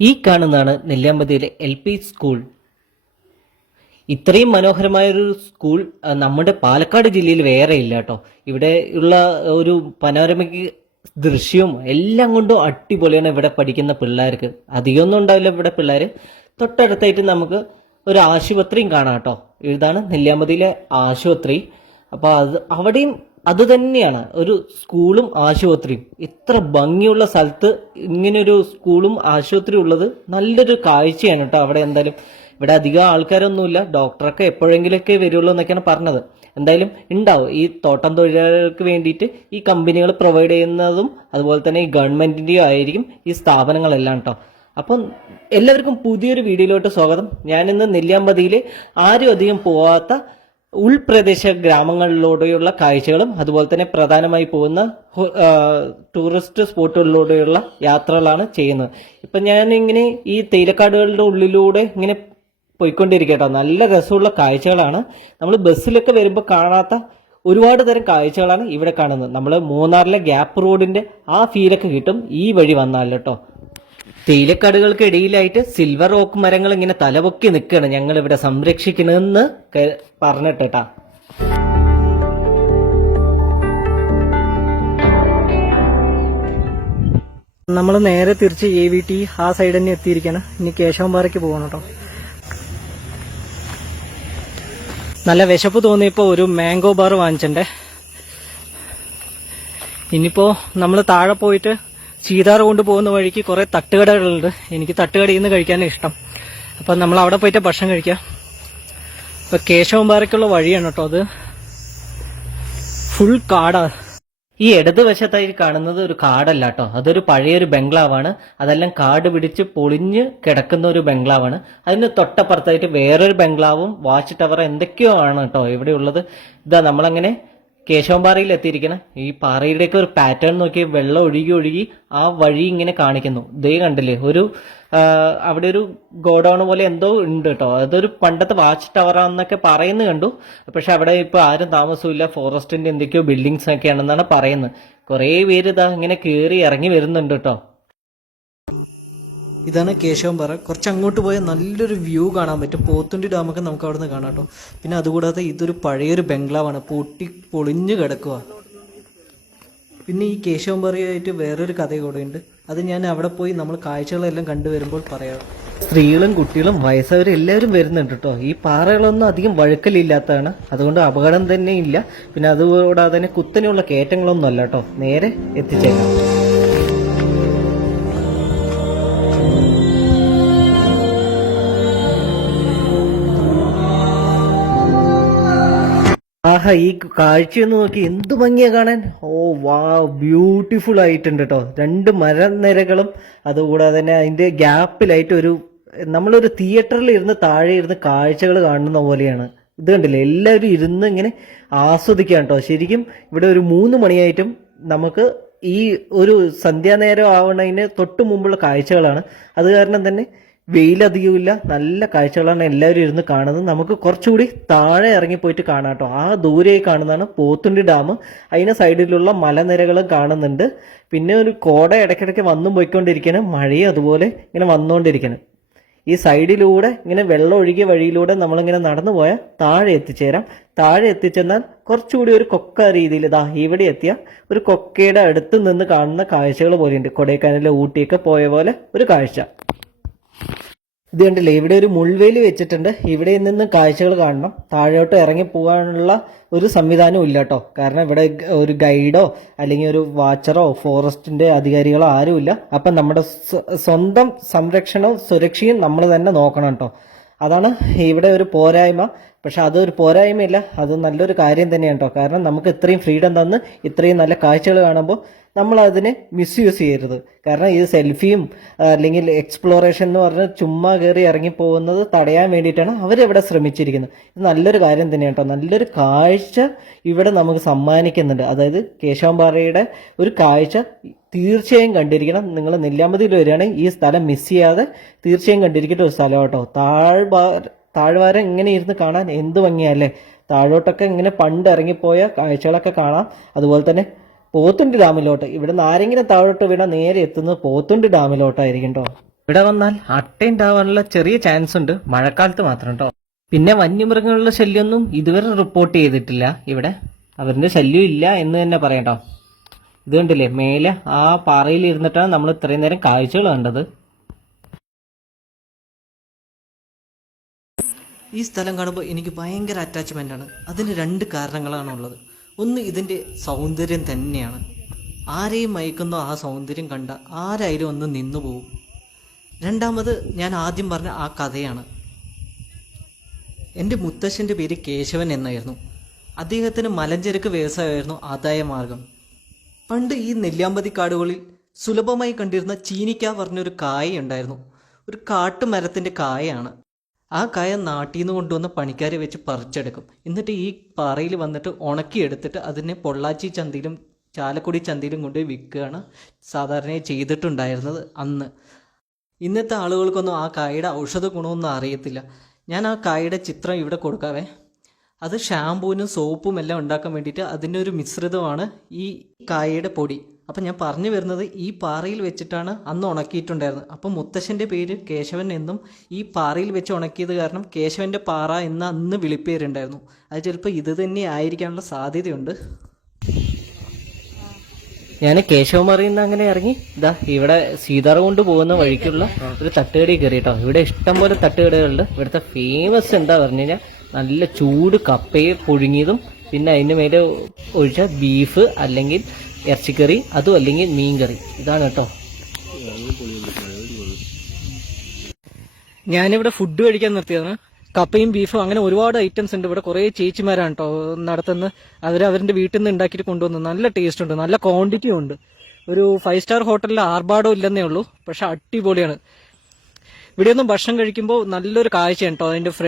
ഈ കാണുന്നതാണ് നെല്ലിയാമ്പതിയിലെ LP school. ഇത്രയും മനോഹരമായൊരു സ്കൂൾ നമ്മുടെ പാലക്കാട് ജില്ലയിൽ വേറെ ഇല്ല കേട്ടോ. ഇവിടെ ഉള്ള ഒരു പനോരമയ്ക്ക് ദൃശ്യവും എല്ലാം കൊണ്ടും അടിപൊളിയാണ്. ഇവിടെ പഠിക്കുന്ന പിള്ളേർക്ക് അധികമൊന്നും ഉണ്ടാവില്ല. ഇവിടെ പിള്ളേർ തൊട്ടടുത്തായിട്ട് നമുക്ക് ഒരു ആശുപത്രിയും കാണാം കേട്ടോ. ഇതാണ് നെല്ലിയാമ്പതിയിലെ ആശുപത്രി. അപ്പോൾ അവിടെയും അത് തന്നെയാണ്, ഒരു സ്കൂളും ആശുപത്രിയും. ഇത്ര ഭംഗിയുള്ള സ്ഥലത്ത് ഇങ്ങനൊരു സ്കൂളും ആശുപത്രിയും ഉള്ളത് നല്ലൊരു കാഴ്ചയാണ് കേട്ടോ. അവിടെ എന്തായാലും ഇവിടെ അധികം ആൾക്കാരൊന്നുമില്ല, ഡോക്ടറൊക്കെ എപ്പോഴെങ്കിലൊക്കെ വരുള്ളൂ എന്നൊക്കെയാണ് പറഞ്ഞത്. എന്തായാലും ഉണ്ടാവും. ഈ തോട്ടം തൊഴിലാളികൾക്ക് വേണ്ടിയിട്ട് ഈ കമ്പനികൾ പ്രൊവൈഡ് ചെയ്യുന്നതും അതുപോലെ തന്നെ ഈ ഗവൺമെന്റിന്റെയും ആയിരിക്കും ഈ സ്ഥാപനങ്ങളെല്ലാം കേട്ടോ. അപ്പം എല്ലാവർക്കും പുതിയൊരു വീഡിയോയിലോട്ട് സ്വാഗതം. ഞാനിന്ന് നെല്ലിയാമ്പതിയിൽ ആരും അധികം പോവാത്ത ഉൾപ്രദേശ ഗ്രാമങ്ങളിലൂടെയുള്ള കാഴ്ചകളും അതുപോലെ തന്നെ പ്രധാനമായി പോകുന്ന ടൂറിസ്റ്റ് സ്പോട്ടുകളിലൂടെയുള്ള യാത്രകളാണ് ചെയ്യുന്നത്. ഇപ്പം ഞാനിങ്ങനെ ഈ തേയിലക്കാടുകളുടെ ഉള്ളിലൂടെ ഇങ്ങനെ പോയിക്കൊണ്ടിരിക്കട്ടോ. നല്ല രസമുള്ള കാഴ്ചകളാണ്. നമ്മൾ ബസ്സിലൊക്കെ വരുമ്പോൾ കാണാത്ത ഒരുപാട് തരം കാഴ്ചകളാണ് ഇവിടെ കാണുന്നത്. നമ്മൾ മൂന്നാറിലെ ഗ്യാപ്പ് റോഡിന്റെ ആ ഫീലൊക്കെ കിട്ടും ഈ വഴി വന്നാൽ കേട്ടോ. തേയിലക്കാടുകൾക്ക് ഇടയിലായിട്ട് സിൽവർ ഓക്ക് മരങ്ങൾ ഇങ്ങനെ തലപൊക്കി നിൽക്കുകയാണ്, ഞങ്ങൾ ഇവിടെ സംരക്ഷിക്കണമെന്ന് പറഞ്ഞിട്ടാ. നമ്മൾ നേരെ തിരിച്ച് AVT ആ സൈഡ് തന്നെ എത്തിയിരിക്കാണ്. ഇനി കേശവൻപാറയ്ക്ക് പോകണം കേട്ടോ. നല്ല വിശപ്പ് തോന്നിയപ്പോൾ ഒരു മാംഗോ ബാർ വാങ്ങിച്ചിട്ടുണ്ടേ. ഇനിയിപ്പോ നമ്മൾ താഴെ പോയിട്ട് ചീതാറ് കൊണ്ട് പോകുന്ന വഴിക്ക് കുറെ തട്ടുകടകളുണ്ട്. എനിക്ക് തട്ടുകടയിൽ നിന്ന് കഴിക്കാനാണ് ഇഷ്ടം. അപ്പം നമ്മൾ അവിടെ പോയിട്ട് ഭക്ഷണം കഴിക്കാം. ഇപ്പൊ കേശവൻപാറയ്ക്കുള്ള വഴിയാണ് കേട്ടോ. അത് ഫുൾ കാടാ. ഈ ഇടതുവശത്തായി കാണുന്നത് ഒരു കാടല്ല കേട്ടോ, അതൊരു പഴയൊരു ബംഗ്ലാവാണ്. അതെല്ലാം കാട് പിടിച്ച് പൊളിഞ്ഞ് കിടക്കുന്ന ഒരു ബംഗ്ലാവാണ്. അതിന് തൊട്ടപ്പുറത്തായിട്ട് വേറൊരു ബംഗ്ലാവും വാച്ച് ടവർ എന്തൊക്കെയോ ആണ് കേട്ടോ ഇവിടെ ഉള്ളത്. ഇതാ നമ്മളങ്ങനെ കേശവൻപാറയിൽ എത്തിയിരിക്കണം. ഈ പാറയുടെയൊക്കെ ഒരു പാറ്റേൺ നോക്കി വെള്ളം ഒഴുകി ഒഴുകി ആ വഴി ഇങ്ങനെ കാണിക്കുന്നു. ദേ കണ്ടില്ലേ, അവിടെ ഒരു ഗോഡൌൺ പോലെ എന്തോ ഉണ്ട് കേട്ടോ. അതൊരു പണ്ടത്തെ വാച്ച് ടവറാന്നൊക്കെ പറയുന്നത് കണ്ടു. പക്ഷെ അവിടെ ഇപ്പൊ ആരും താമസമില്ല, ഫോറസ്റ്റിന്റെ എന്തൊക്കെയോ ബിൽഡിങ്സ് ഒക്കെ ആണെന്നാണ് പറയുന്നത്. കുറെ പേര് ഇതാ ഇങ്ങനെ കയറി ഇറങ്ങി വരുന്നുണ്ട് കേട്ടോ. ഇതാണ് കേശവൻപാറ. കുറച്ച് അങ്ങോട്ട് പോയാൽ നല്ലൊരു വ്യൂ കാണാൻ പറ്റും. പോത്തുണ്ടി ഡാമൊക്കെ നമുക്ക് അവിടെ നിന്ന് കാണാം കേട്ടോ. പിന്നെ അതുകൂടാതെ ഇതൊരു പഴയൊരു ബംഗ്ലാവാണ്, പൊളിഞ്ഞു കിടക്കുക. പിന്നെ ഈ കേശവൻപാറയായിട്ട് വേറൊരു കഥ കൂടെ ഉണ്ട്. അത് ഞാൻ അവിടെ പോയി നമ്മൾ കാഴ്ചകളെല്ലാം കണ്ടുവരുമ്പോൾ പറയാം. സ്ത്രീകളും കുട്ടികളും വയസ്സവരും എല്ലാവരും വരുന്നുണ്ട് കേട്ടോ. ഈ പാറകളൊന്നും അധികം വഴുക്കലില്ലാത്തതാണ്, അതുകൊണ്ട് അപകടം തന്നെ ഇല്ല. പിന്നെ അതുകൂടാതെ തന്നെ കുത്തനെയുള്ള കയറ്റങ്ങളൊന്നും അല്ല കേട്ടോ. നേരെ എത്തിച്ചേക്കാം. ആഹാ, ഈ കാഴ്ചയൊന്ന് നോക്കി, എന്ത് ഭംഗിയാ കാണാൻ. ഓ വാ, ബ്യൂട്ടിഫുൾ ആയിട്ടുണ്ട് കേട്ടോ. രണ്ട് മരനിരകളും അതുകൂടാതെ തന്നെ അതിന്റെ ഗ്യാപ്പിലായിട്ട് നമ്മളൊരു തിയേറ്ററിൽ ഇരുന്ന് താഴെ ഇരുന്ന് കാഴ്ചകൾ കാണുന്ന പോലെയാണ്. ഇത് കണ്ടില്ലേ, എല്ലാവരും ഇരുന്ന് ഇങ്ങനെ ആസ്വദിക്കാം കേട്ടോ. ശരിക്കും ഇവിടെ ഒരു 3 മണിയായിട്ടും നമുക്ക് ഈ ഒരു സന്ധ്യാനേരം ആവണതിന് തൊട്ട് മുമ്പുള്ള കാഴ്ചകളാണ്. അത് കാരണം തന്നെ വെയിലധികമില്ല, നല്ല കാഴ്ചകളാണ് എല്ലാവരും ഇരുന്ന് കാണുന്നത്. നമുക്ക് കുറച്ചുകൂടി താഴെ ഇറങ്ങി പോയിട്ട് കാണാം കേട്ടോ. ആ ദൂരെ കാണുന്നതാണ് പോത്തുണ്ടി ഡാം. അതിന് സൈഡിലുള്ള മലനിരകളും കാണുന്നുണ്ട്. പിന്നെ ഒരു കോട ഇടയ്ക്കിടയ്ക്ക് വന്നും പോയിക്കൊണ്ടിരിക്കണം, മഴയും അതുപോലെ ഇങ്ങനെ വന്നുകൊണ്ടിരിക്കണം. ഈ സൈഡിലൂടെ ഇങ്ങനെ വെള്ളം ഒഴുകിയ വഴിയിലൂടെ നമ്മളിങ്ങനെ നടന്നു പോയാൽ താഴെ എത്തിച്ചേരാം. താഴെ എത്തിച്ചെന്നാൽ കുറച്ചുകൂടി ഒരു കൊക്ക രീതിയിൽ ഇതാ ഇവിടെ എത്തിയ ഒരു കൊക്കയുടെ അടുത്ത് നിന്ന് കാണുന്ന കാഴ്ചകൾ പോലെയുണ്ട്. കൊടൈക്കനാലിലെ ഊട്ടിയൊക്കെ പോയ പോലെ ഒരു കാഴ്ച. ഇത് കണ്ടില്ലേ, ഇവിടെ ഒരു മുൾവേലി വെച്ചിട്ടുണ്ട്. ഇവിടെ നിന്ന് കാഴ്ചകൾ കാണണം. താഴോട്ട് ഇറങ്ങി പോകാനുള്ള ഒരു സംവിധാനവും ഇല്ല കേട്ടോ. കാരണം ഇവിടെ ഒരു ഗൈഡോ അല്ലെങ്കിൽ ഒരു വാച്ചറോ ഫോറസ്റ്റിന്റെ അധികാരികളോ ആരുമില്ല. അപ്പം നമ്മുടെ സ്വന്തം സംരക്ഷണവും സുരക്ഷയും നമ്മൾ തന്നെ നോക്കണം കേട്ടോ. അതാണ് ഇവിടെ ഒരു പോരായ്മ. പക്ഷെ അതൊരു പോരായ്മയില്ല, അത് നല്ലൊരു കാര്യം തന്നെയാണ് കേട്ടോ. കാരണം നമുക്ക് ഇത്രയും ഫ്രീഡം തന്ന് ഇത്രയും നല്ല കാഴ്ചകൾ കാണുമ്പോൾ നമ്മൾ അതിനെ മിസ്യൂസ് ചെയ്യരുത്. കാരണം ഇത് സെൽഫിയും അല്ലെങ്കിൽ എക്സ്പ്ലോറേഷൻ എന്ന് പറഞ്ഞ് ചുമ്മാ കയറി ഇറങ്ങിപ്പോകുന്നത് തടയാൻ വേണ്ടിയിട്ടാണ് അവരിവിടെ ശ്രമിച്ചിരിക്കുന്നത്. ഇത് നല്ലൊരു കാര്യം തന്നെയാണ് കേട്ടോ. നല്ലൊരു കാഴ്ച ഇവിടെ നമുക്ക് സമ്മാനിക്കുന്നുണ്ട്. അതായത് കേശവൻപാറയുടെ ഒരു കാഴ്ച തീർച്ചയായും കണ്ടിരിക്കണം. നിങ്ങൾ നെല്ലിയാമ്പതിയിൽ വരികയാണെങ്കിൽ ഈ സ്ഥലം മിസ് ചെയ്യാതെ തീർച്ചയായും കണ്ടിരിക്കേണ്ട ഒരു സ്ഥലം കേട്ടോ. താഴ്വാരം ഇങ്ങനെ ഇരുന്ന് കാണാൻ എന്ത് ഭംഗിയല്ലേ. താഴോട്ടൊക്കെ ഇങ്ങനെ പണ്ട് ഇറങ്ങിപ്പോയ കാഴ്ചകളൊക്കെ കാണാം. അതുപോലെ തന്നെ പോത്തുണ്ടി ഡാമിലോട്ട്, ഇവിടെ നിന്ന് ആരെങ്കിലും താഴോട്ട് വീണാൽ നേരെ എത്തുന്നത് പോത്തുണ്ടി ഡാമിലോട്ടായിരിക്കും കേട്ടോ. ഇവിടെ വന്നാൽ അട്ട ഉണ്ടാവാനുള്ള ചെറിയ ചാൻസ് ഉണ്ട്, മഴക്കാലത്ത് മാത്രം കേട്ടോ. പിന്നെ വന്യമൃഗങ്ങളുടെ ശല്യമൊന്നും ഇതുവരെ റിപ്പോർട്ട് ചെയ്തിട്ടില്ല ഇവിടെ. അവരുടെ ശല്യം ഇല്ല എന്ന് തന്നെ പറയാം കേട്ടോ. ഇത് കണ്ടില്ലേ, മേലെ ആ പാറയിൽ ഇരുന്നിട്ടാണ് നമ്മൾ ഇത്രയും നേരം കാഴ്ചകൾ കണ്ടത്. ഈ സ്ഥലം കാണുമ്പോൾ എനിക്ക് ഭയങ്കര അറ്റാച്ച്മെൻ്റ് ആണ്. അതിന് 2 കാരണങ്ങളാണ് ഉള്ളത്. ഒന്ന്, ഇതിൻ്റെ സൗന്ദര്യം തന്നെയാണ്. ആരെയും മയക്കുന്ന ആ സൗന്ദര്യം കണ്ട ആരായാലും ഒന്ന് നിന്നു പോകും. രണ്ടാമത്, ഞാൻ ആദ്യം പറഞ്ഞ ആ കഥയാണ്. എൻ്റെ മുത്തശ്ശൻ്റെ പേര് കേശവൻ എന്നായിരുന്നു. അദ്ദേഹത്തിന് മലഞ്ചരക്ക് വ്യവസായമായിരുന്നു ആദായ മാർഗം. പണ്ട് ഈ നെല്ലിയാമ്പതി കാടുകളിൽ സുലഭമായി കണ്ടിരുന്ന ചീനിക്ക പറഞ്ഞൊരു കായ ഉണ്ടായിരുന്നു. ഒരു കാട്ടുമരത്തിൻ്റെ കായാണ്. ആ കായ നാട്ടിൽ നിന്ന് കൊണ്ടുവന്ന പണിക്കാരെ വെച്ച് പറിച്ചെടുക്കും. എന്നിട്ട് ഈ പാറയിൽ വന്നിട്ട് ഉണക്കിയെടുത്തിട്ട് അതിനെ പൊള്ളാച്ചി ചന്തയിലും ചാലക്കുടി ചന്തയിലും കൊണ്ടുപോയി വിൽക്കുകയാണ് സാധാരണയായി ചെയ്തിട്ടുണ്ടായിരുന്നത് അന്ന്. ഇന്നത്തെ ആളുകൾക്കൊന്നും ആ കായയുടെ ഔഷധ ഗുണമൊന്നും അറിയത്തില്ല. ഞാൻ ആ കായയുടെ ചിത്രം ഇവിടെ കൊടുക്കാവേ. അത് ഷാമ്പൂവിനും സോപ്പും എല്ലാം ഉണ്ടാക്കാൻ വേണ്ടിയിട്ട് അതിൻ്റെ ഒരു മിശ്രിതമാണ് ഈ കായയുടെ പൊടി. അപ്പം ഞാൻ പറഞ്ഞു വരുന്നത്, ഈ പാറയിൽ വെച്ചിട്ടാണ് അന്ന് ഉണക്കിയിട്ടുണ്ടായിരുന്നത്. അപ്പം മുത്തശ്ശൻ്റെ പേര് കേശവൻ എന്നും ഈ പാറയിൽ വെച്ച് ഉണക്കിയത് കാരണം കേശവൻ്റെ പാറ എന്ന് അന്ന് വിളിപ്പേരുണ്ടായിരുന്നു. അത് ചിലപ്പോൾ ഇത് തന്നെ ആയിരിക്കാനുള്ള സാധ്യതയുണ്ട്. ഞാൻ കേശവമറിയിൽ നിന്ന് അങ്ങനെ ഇറങ്ങി ഇതാ ഇവിടെ സീതാർ കൊണ്ട് പോകുന്ന വഴിക്കുള്ള ഒരു തട്ടുകടയിൽ കയറി കേട്ടോ. ഇവിടെ ഇഷ്ടം പോലെ തട്ടുകടകളുണ്ട്. ഇവിടുത്തെ ഫേമസ് എന്താ പറഞ്ഞു കഴിഞ്ഞാൽ നല്ല ചൂട് കപ്പയെ പുഴുങ്ങിയതും പിന്നെ അതിൻ്റെ മേലെ ഒഴിച്ച ബീഫ് അല്ലെങ്കിൽ ഇറച്ചിക്കറി, അതും അല്ലെങ്കിൽ മീൻകറി. ഇതാണ് കേട്ടോ. ഞാനിവിടെ ഫുഡ് കഴിക്കാൻ നിർത്തിയതാണ്. കപ്പയും ബീഫും അങ്ങനെ ഒരുപാട് ഐറ്റംസ് ഉണ്ട്. ഇവിടെ കുറേ ചേച്ചിമാരാണ് കേട്ടോ നടത്തുന്നത്. അവരവരുടെ വീട്ടിൽ നിന്ന് ഉണ്ടാക്കിയിട്ട് കൊണ്ടുവന്നു. നല്ല ടേസ്റ്റ് ഉണ്ട്, നല്ല ക്വാണ്ടിറ്റിയും ഉണ്ട്. ഒരു 5 സ്റ്റാർ ഹോട്ടലിൽ ആർഭാടം ഇല്ലെന്നേ ഉള്ളൂ, പക്ഷെ അടിപൊളിയാണ്. ഇവിടെ ഒന്നും ഭക്ഷണം കഴിക്കുമ്പോൾ നല്ലൊരു കാഴ്ചയാണ് കേട്ടോ. അതിൻ്റെ ഫ്രണ്ട്